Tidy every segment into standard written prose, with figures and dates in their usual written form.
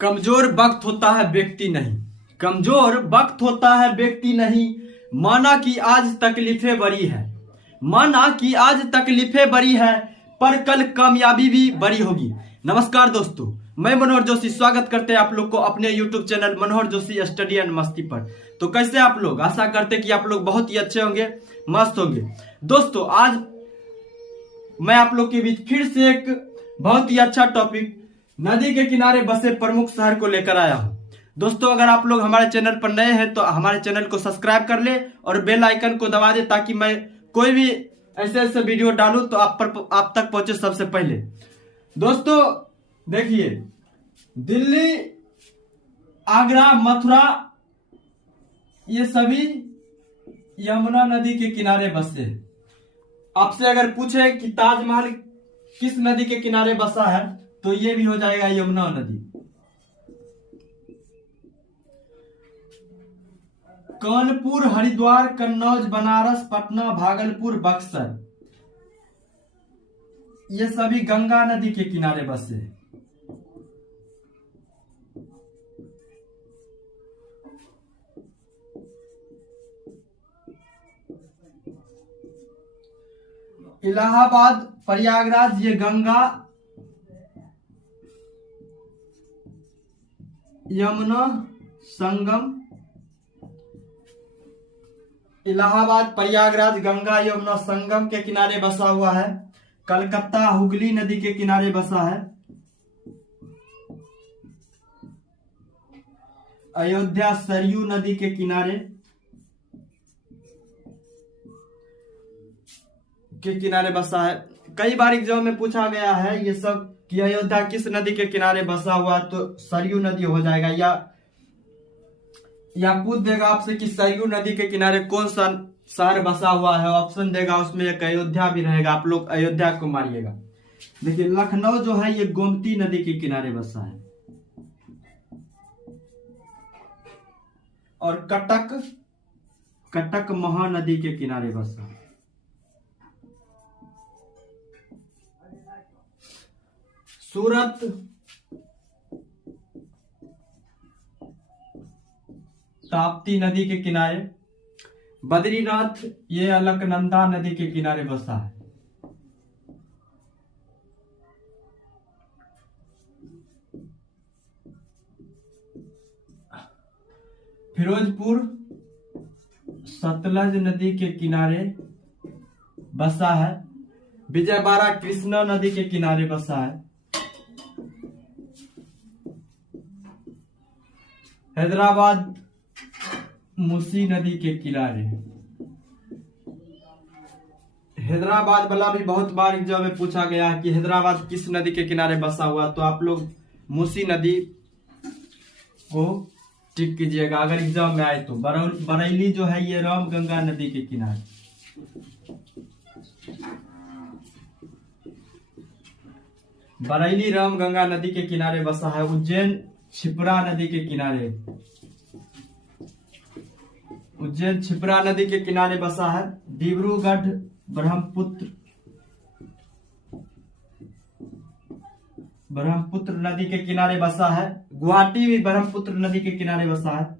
कमजोर वक्त होता है व्यक्ति नहीं, कमजोर वक्त होता है व्यक्ति नहीं। माना कि आज तकलीफें बड़ी है, माना कि आज तकलीफें बड़ी है, पर कल कामयाबी भी बड़ी होगी। नमस्कार दोस्तों, मैं मनोहर जोशी स्वागत करते हैं आप लोग को अपने YouTube channel Manohar Joshi study and मस्ती पर। तो कैसे आप लोग? आशा करते कि आप लोग बहुत ही अच्छे होंगे, मस्त होंगे। दोस्तों आज मैं आप लोग के बीच फिर से एक बहुत ही अच्छा टॉपिक नदी के किनारे बसे प्रमुख शहर को लेकर आया हूं। दोस्तों अगर आप लोग हमारे चैनल पर नए हैं तो हमारे चैनल को सब्सक्राइब कर ले और बेल आइकन को दबा दे ताकि मैं कोई भी ऐसे ऐसे वीडियो डालूं तो आप तक पहुंचे सबसे पहले। दोस्तों देखिए, दिल्ली, आगरा, मथुरा ये सभी यमुना नदी के किनारे बसे। आपसे अगर पूछे कि ताजमहल किस नदी के किनारे बसा है तो ये भी हो जाएगा यमुना नदी। कानपुर, हरिद्वार, कन्नौज, बनारस, पटना, भागलपुर, बक्सर ये सभी गंगा नदी के किनारे बसे। इलाहाबाद, प्रयागराज ये गंगा यमुना संगम। इलाहाबाद, प्रयागराज, गंगा यमुना संगम के किनारे बसा हुआ है। कलकत्ता हुगली नदी के किनारे बसा है। अयोध्या सरयू नदी के किनारे बसा है। कई बार एग्जाम में पूछा गया है ये सब कि अयोध्या किस नदी के किनारे बसा हुआ, तो सरयू नदी हो जाएगा। या पूछ देगा आपसे कि सरयू नदी के किनारे कौन सा शहर बसा हुआ है, ऑप्शन देगा, उसमें एक अयोध्या भी रहेगा। आप लोग अयोध्या को मारिएगा। देखिए लखनऊ जो है ये गोमती नदी के किनारे बसा है। और कटक महानदी के किनारे बसा है। सूरत ताप्ती नदी के किनारे। बद्रीनाथ ये अलकनंदा नदी के किनारे बसा है। फिरोजपुर सतलज नदी के किनारे बसा है। विजयवाड़ा कृष्णा नदी के किनारे बसा है। हैदराबाद मूसी नदी के किनारे। हैदराबाद वाला भी बहुत बार एग्जाम में पूछा गया है कि हैदराबाद किस नदी के किनारे बसा हुआ, तो आप लोग मूसी नदी को टिक कीजिएगा अगर एग्जाम में आए तो। बरेली जो है ये रामगंगा नदी के किनारे। बरेली रामगंगा नदी के किनारे बसा है। उज्जैन क्षिप्रा नदी के किनारे। उज्जैन क्षिप्रा नदी के किनारे बसा है। डिब्रूगढ़ ब्रह्मपुत्र नदी के किनारे बसा है। गुवाहाटी भी ब्रह्मपुत्र नदी के किनारे बसा है।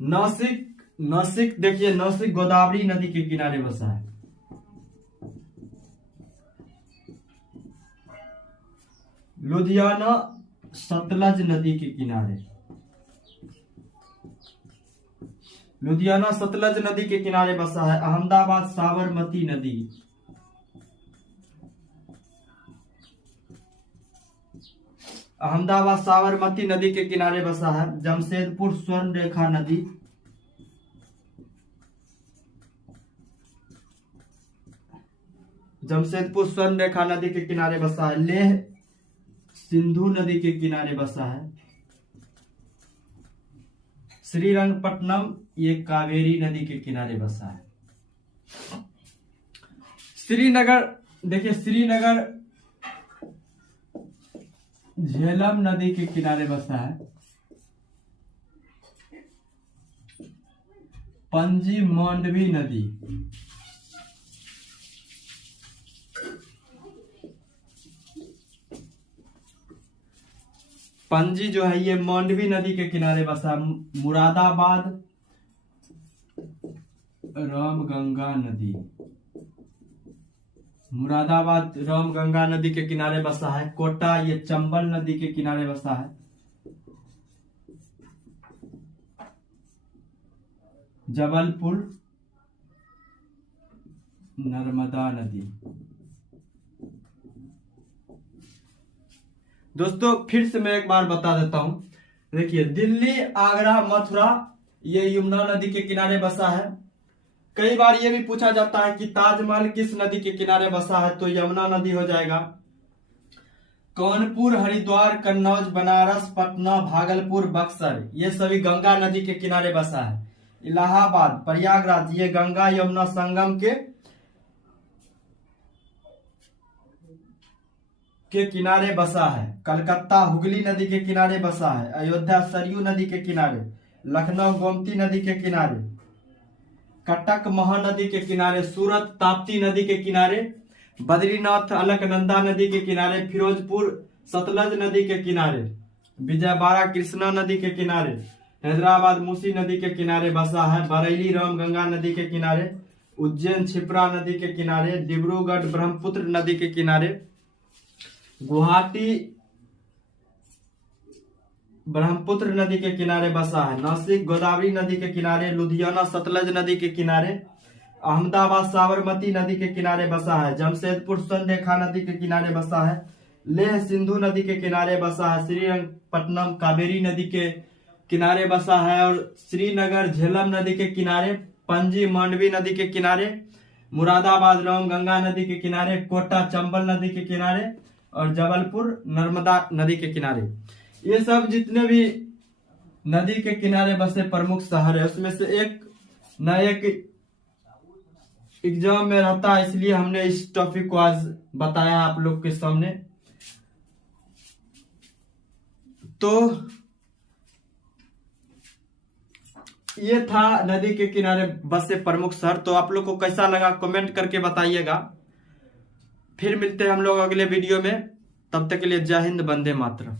नासिक देखिए, नासिक गोदावरी नदी के किनारे बसा है। लुधियाना सतलज नदी के किनारे। लुधियाना सतलज नदी के किनारे बसा है। अहमदाबाद साबरमती नदी। अहमदाबाद साबरमती नदी के किनारे बसा है। जमशेदपुर स्वर्ण रेखा नदी। जमशेदपुर स्वर्ण रेखा नदी के किनारे बसा है। लेह सिंधु नदी के किनारे बसा है। श्रीरंगपट्टनम ये कावेरी नदी के किनारे बसा है। श्रीनगर देखिए, श्रीनगर झेलम नदी के किनारे बसा है। पणजी मांडवी नदी। पणजी जो है ये मांडवी नदी के किनारे बसा है। मुरादाबाद रामगंगा नदी, मुरादाबाद रामगंगा नदी के किनारे बसा है। कोटा ये चंबल नदी के किनारे बसा है। जबलपुर नर्मदा नदी। दोस्तों फिर से मैं एक बार बता देता हूं, देखिए दिल्ली, आगरा, मथुरा ये यमुना नदी के किनारे बसा है। कई बार ये भी पूछा जाता है कि ताजमहल किस नदी के किनारे बसा है, तो यमुना नदी हो जाएगा। कानपुर, हरिद्वार, कन्नौज, बनारस, पटना, भागलपुर, बक्सर ये सभी गंगा नदी के किनारे बसा है। इलाहाबाद, प्रयागराज ये गंगा यमुना संगम के किनारे बसा है। कलकत्ता हुगली नदी के किनारे बसा है। अयोध्या सरयू नदी के किनारे। लखनऊ गोमती नदी के किनारे। कटक महानदी के किनारे। सूरत ताप्ती नदी के किनारे। बद्रीनाथ अलकनंदा नदी के किनारे। फिरोजपुर सतलज नदी के किनारे। विजयवाड़ा कृष्णा नदी के किनारे। हैदराबाद मूसी नदी के किनारे बसा है। बरेली रामगंगा नदी के किनारे। उज्जैन क्षिप्रा नदी के किनारे। डिब्रूगढ़ ब्रह्मपुत्र नदी के किनारे। गुवाहाटी ब्रह्मपुत्र नदी के किनारे बसा है। नासिक गोदावरी नदी के किनारे। लुधियाना सतलज नदी के किनारे। अहमदाबाद साबरमती नदी के किनारे बसा है। जमशेदपुर स्वर्ण नदी के किनारे बसा है। लेह सिंधु नदी के किनारे बसा है। श्रीरंगपट्टनम कावेरी नदी के किनारे बसा है। और श्रीनगर झेलम नदी के किनारे। पणजी मांडवी नदी के किनारे। मुरादाबाद रामगंगा नदी के किनारे। कोटा चंबल नदी के किनारे। और जबलपुर नर्मदा नदी के किनारे। ये सब जितने भी नदी के किनारे बसे प्रमुख शहर है, उसमें से एक न एक एग्जाम में रहता है, इसलिए हमने इस टॉपिक को आज बताया आप लोग के सामने। तो ये था नदी के किनारे बसे प्रमुख शहर। तो आप लोग को कैसा लगा कमेंट करके बताइएगा। फिर मिलते हैं हम लोग अगले वीडियो में, तब तक के लिए जय हिंद, वंदे मातरम।